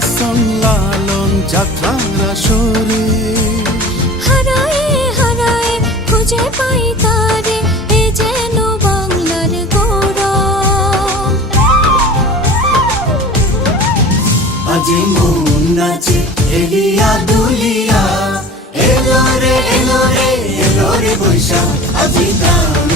হাসন লালন যাত্রার আসরে। হারায়ে হারায়ে খুঁজে পাই তারে, এ যেন বাংলার গৌরব। আজি মন নাচে এলিয়া দুলিয়া, এলো রে বৈশাখ আজি গান